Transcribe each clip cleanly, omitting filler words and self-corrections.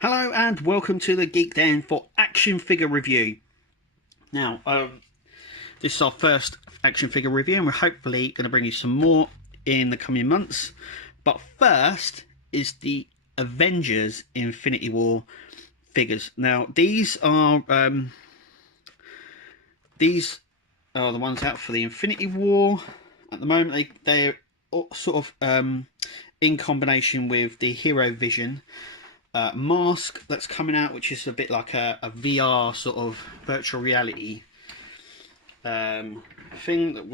Hello and welcome to the Geek Den for action figure review. Now, this is our first action figure review, and we're hopefully going to bring you some more in the coming months. But first is the Avengers Infinity War figures. Now, these are the ones out for the Infinity War. At the moment, they're sort of in combination with the Hero Vision mask that's coming out, which is a bit like a VR sort of virtual reality thing that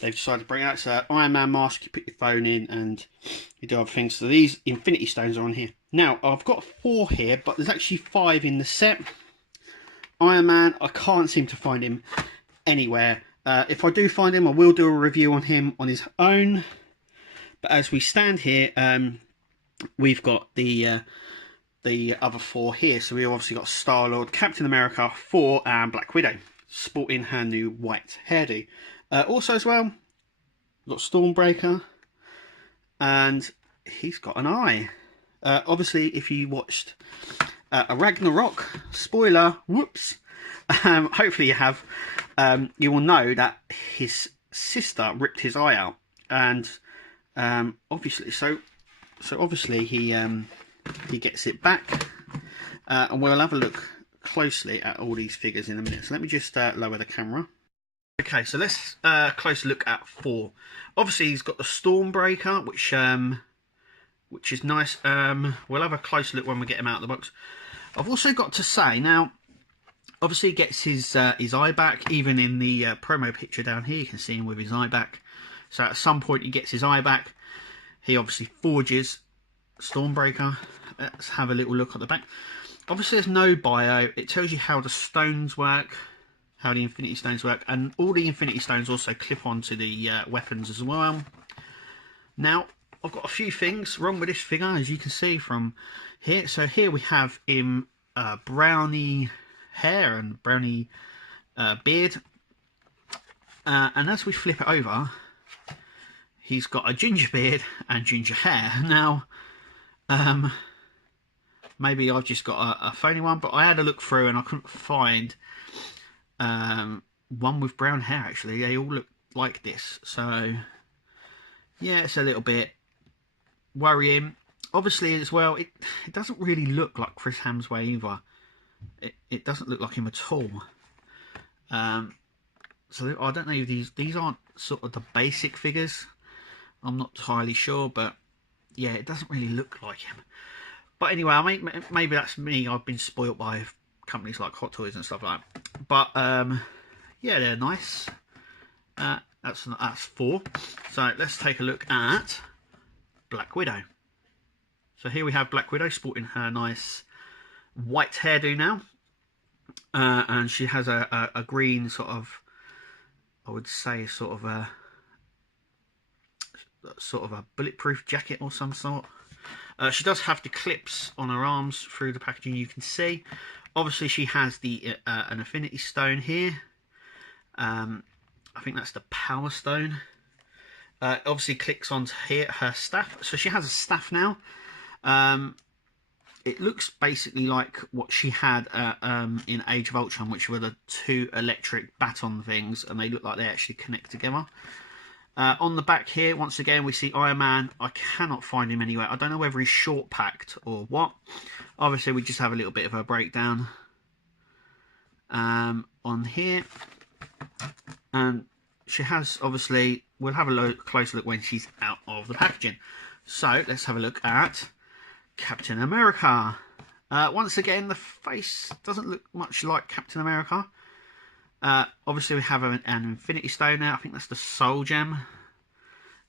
they've decided to bring out. It's an Iron Man mask. You put your phone in and you do other things. So these Infinity Stones are on here. Now I've got 4 here, but there's actually 5 in the set. Iron Man, I can't seem to find him anywhere. If I do find him, I will do a review on him on his own. But as we stand here, we've got the other 4 here. So we obviously got Star-Lord, Captain America, Thor, and Black Widow, sporting her new white hairdo. Also as well, we've got Stormbreaker, and he's got an eye. Obviously, if you watched a Ragnarok, spoiler, whoops, hopefully you have, you will know that his sister ripped his eye out, and obviously, so obviously he gets it back, and we'll have a look closely at all these figures in a minute. So let me just lower the camera. Okay, so let's closer look at 4. Obviously, he's got the Stormbreaker, which is nice. We'll have a closer look when we get him out of the box. I've also got to say, now, obviously he gets his eye back. Even in the promo picture down here, you can see him with his eye back. So at some point he gets his eye back. He obviously forges Stormbreaker. Let's have a little look at the back. Obviously there's no bio. It tells you how the stones work, how the Infinity Stones work, and all the Infinity Stones also clip onto the weapons as well. Now, I've got a few things wrong with this figure, as you can see from here. So here we have him browny hair and browny beard, and as we flip it over, he's got a ginger beard and ginger hair. Now, maybe I've just got a phony one, but I had a look through and I couldn't find one with brown hair. Actually, they all look like this. So yeah, it's a little bit worrying. Obviously as well, it doesn't really look like Chris Hemsworth either. It doesn't look like him at all. So I don't know if these aren't sort of the basic figures. I'm not entirely sure, but yeah, it doesn't really look like him. But anyway, maybe that's me. I've been spoilt by companies like Hot Toys and stuff like that. But yeah, they're nice. That's 4. So let's take a look at Black Widow. So here we have Black Widow sporting her nice white hairdo now, and she has a green sort of, I would say, sort of a bulletproof jacket or some sort. She does have the clips on her arms through the packaging, you can see. Obviously she has the an Infinity Stone here. I think that's the Power Stone. Obviously clicks onto here her staff. So she has a staff now. It looks basically like what she had in Age of Ultron, which were the 2 electric baton things, and they look like they actually connect together. On the back here, once again, we see Iron Man. I cannot find him anywhere. I don't know whether he's short packed or what. Obviously, we just have a little bit of a breakdown on here. And she has, obviously, we'll have a closer look when she's out of the packaging. So, let's have a look at Captain America. Once again, the face doesn't look much like Captain America. Obviously we have an Infinity Stone now. I think that's the Soul Gem.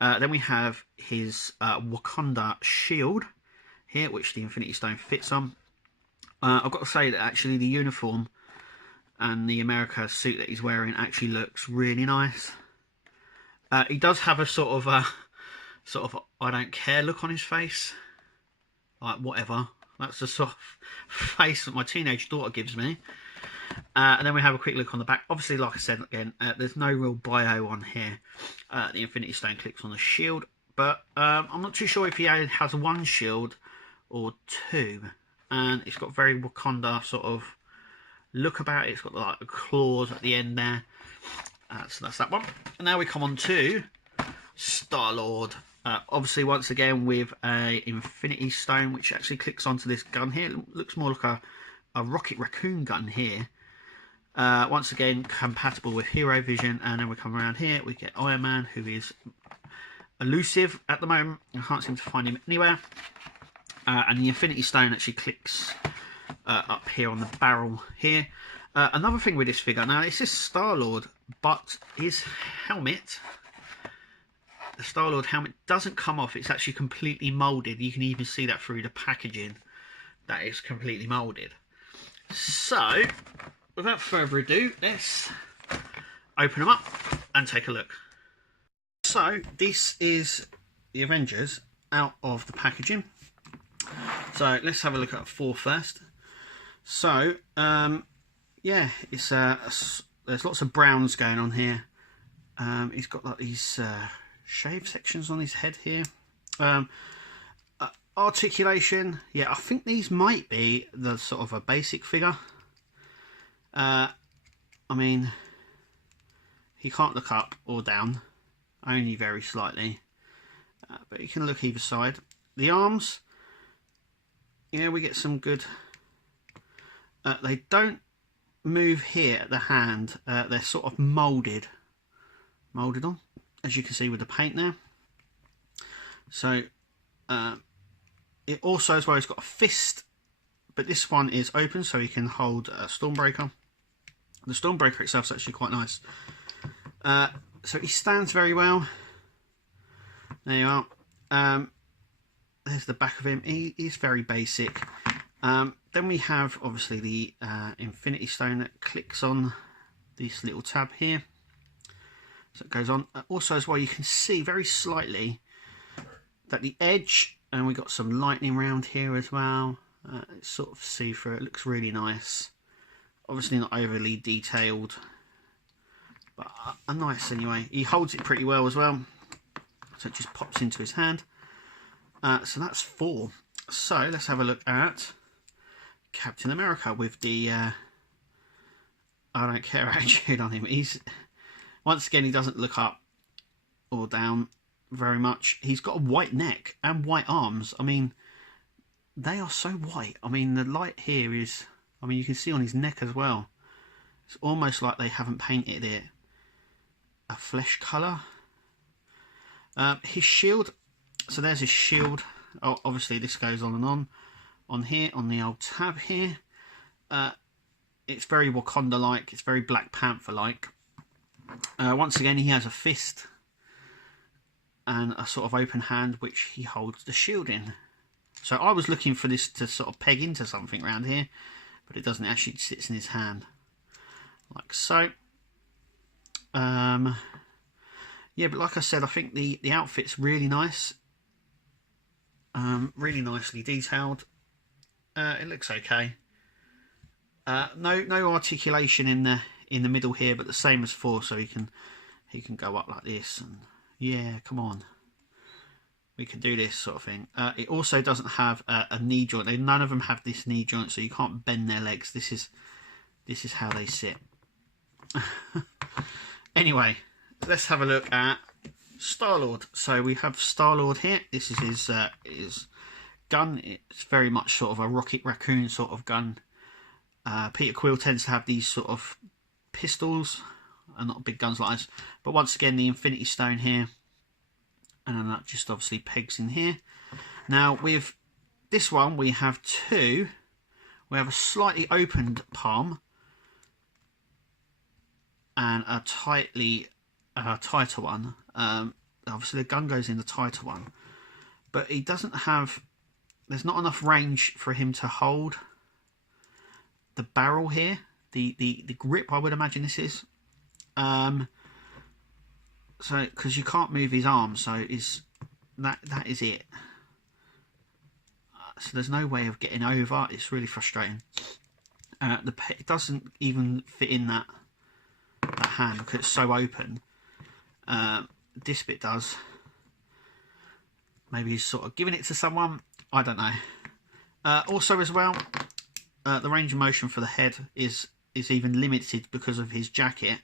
Then we have his Wakanda shield here, which the Infinity Stone fits on. I've got to say that actually the uniform and the America suit that he's wearing actually looks really nice. He does have a sort of I don't care look on his face. Like, whatever. That's the sort of face that my teenage daughter gives me. And then we have a quick look on the back. Obviously, like I said again, there's no real bio on here. The Infinity Stone clicks on the shield, but I'm not too sure if he has one shield or two. And it's got very Wakanda sort of look about it. It's got like the claws at the end there. So that's that one. And now we come on to Star-Lord. Obviously, once again with a Infinity Stone, which actually clicks onto this gun here. It looks more like a Rocket Raccoon gun here. Once again, compatible with Hero Vision. And then we come around here, we get Iron Man, who is elusive at the moment. I can't seem to find him anywhere. And the Infinity Stone actually clicks up here on the barrel here. Another thing with this figure, now it's just Star-Lord, but his helmet, the Star-Lord helmet, doesn't come off. It's actually completely moulded. You can even see that through the packaging, that is completely moulded. So, without further ado, let's open them up and take a look. So, this is the Avengers out of the packaging. So, let's have a look at 4 first. So, yeah, it's there's lots of browns going on here. He's got like these shave sections on his head here. Articulation, yeah, I think these might be the sort of a basic figure. I mean, he can't look up or down, only very slightly, but he can look either side. The arms, yeah, we get some good. They don't move here at the hand. They're sort of moulded on, as you can see with the paint there. So it also as well, it's got a fist, but this one is open, so you can hold a Stormbreaker. The Stormbreaker itself is actually quite nice. So he stands very well. There you are. There's the back of him. He's very basic. Then we have obviously the Infinity Stone that clicks on this little tab here. So it goes on. Also as well, you can see very slightly that the edge, and we got some lightning around here as well. It's sort of see-through. It looks really nice. Obviously not overly detailed, but nice anyway. He holds it pretty well as well. So it just pops into his hand. So that's 4. So let's have a look at Captain America with the I don't care attitude on him. He's, once again, he doesn't look up or down very much. He's got a white neck and white arms. I mean, they are so white. I mean, the light here is, I mean, you can see on his neck as well. It's almost like they haven't painted it a flesh colour. His shield, so there's his shield. Oh, obviously this goes on and on here, on the old tab here. It's very Wakanda-like, it's very Black Panther-like. Once again, he has a fist and a sort of open hand, which he holds the shield in. So I was looking for this to sort of peg into something around here, but it doesn't. It actually sits in his hand, like so. Yeah, but like I said, I think the outfit's really nice. Really nicely detailed. It looks okay. No articulation in the middle here, but the same as 4, so he can go up like this, and yeah, come on, we can do this sort of thing. It also doesn't have a knee joint. None of them have this knee joint, so you can't bend their legs. This is how they sit. Anyway, let's have a look at Star-Lord. So we have Star-Lord here. This is his gun. It's very much sort of a Rocket Raccoon sort of gun. Peter Quill tends to have these sort of pistols and not big guns like this. But once again, the Infinity Stone here, and then that just obviously pegs in here. Now with this one, we have 2. We have a slightly opened palm and a tighter one. Obviously the gun goes in the tighter one, but he doesn't have, there's not enough range for him to hold the barrel here, the grip, I would imagine this is. So because you can't move his arm, so that is it. So there's no way of getting over. It's really frustrating. It doesn't even fit in that hand because it's so open. This bit does. Maybe he's sort of giving it to someone. I don't know. Also as well, the range of motion for the head is even limited because of his jacket.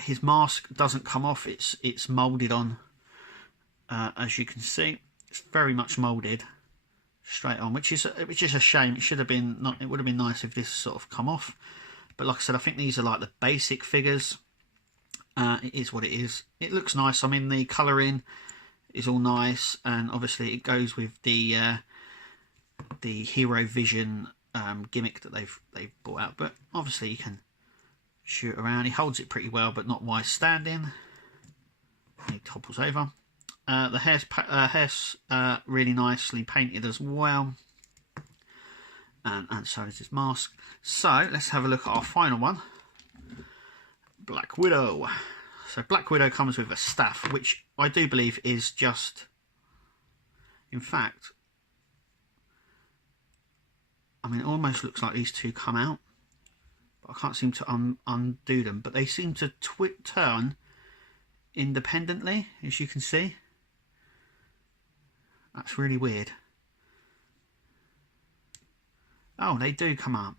His mask doesn't come off. It's moulded on, as you can see. It's very much moulded straight on, which is a shame. It should have been not. It would have been nice if this sort of come off. But like I said, I think these are like the basic figures. It is what it is. It looks nice. I mean, the colouring is all nice, and obviously it goes with the Hero Vision gimmick that they've brought out. But obviously you can shoot around. He holds it pretty well, but not while standing. He topples over. The hair's really nicely painted as well, and so is his mask. So let's have a look at our final one, Black Widow. So Black Widow comes with a staff, which I do believe is just, in fact, I mean, it almost looks like these two come out, but I can't seem to undo them. But they seem to turn independently, as you can see. That's really weird. Oh, they do come up.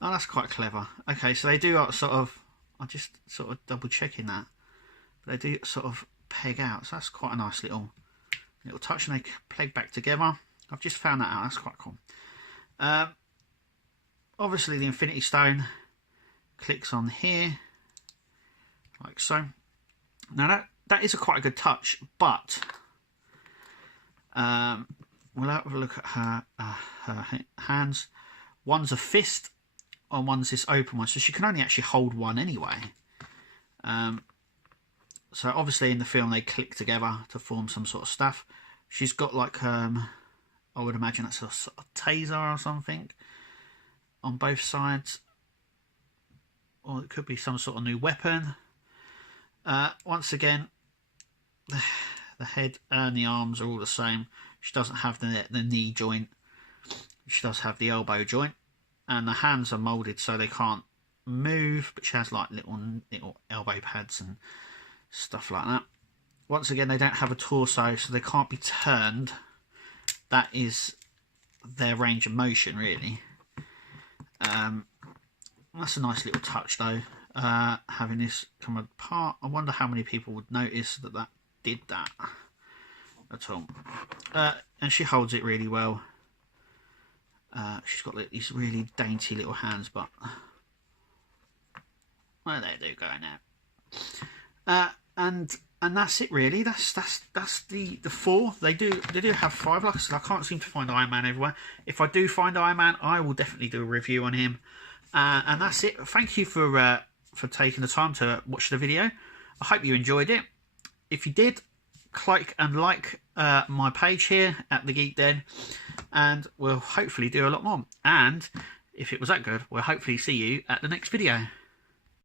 Oh, that's quite clever. Okay, so they do sort of, I'm just sort of double checking that. But they do sort of peg out. So that's quite a nice little touch, and they peg back together. I've just found that out. That's quite cool. Obviously the Infinity Stone clicks on here, like so. Now that is quite a good touch, but we'll have a look at her hands. One's a fist, and one's this open one, so she can only actually hold one anyway. So obviously in the film they click together to form some sort of staff. She's got like I would imagine that's a sort of taser or something on both sides, or it could be some sort of new weapon. Once again, the head and the arms are all the same. She doesn't have the knee joint. She does have the elbow joint, and the hands are moulded so they can't move, but she has like little elbow pads and stuff like that. Once again, they don't have a torso, so they can't be turned. That is their range of motion, really. That's a nice little touch, though, having this come apart. I wonder how many people would notice that did that at all. And she holds it really well. She's got these really dainty little hands, but well, there they go now. And that's it, really. That's the four. They do have five. Like I said, I can't seem to find Iron Man everywhere. If I do find Iron Man, I will definitely do a review on him. And that's it. Thank you for taking the time to watch the video. I hope you enjoyed it. If you did, click and like my page here at The Geek Den, and we'll hopefully do a lot more. And if it was that good, we'll hopefully see you at the next video.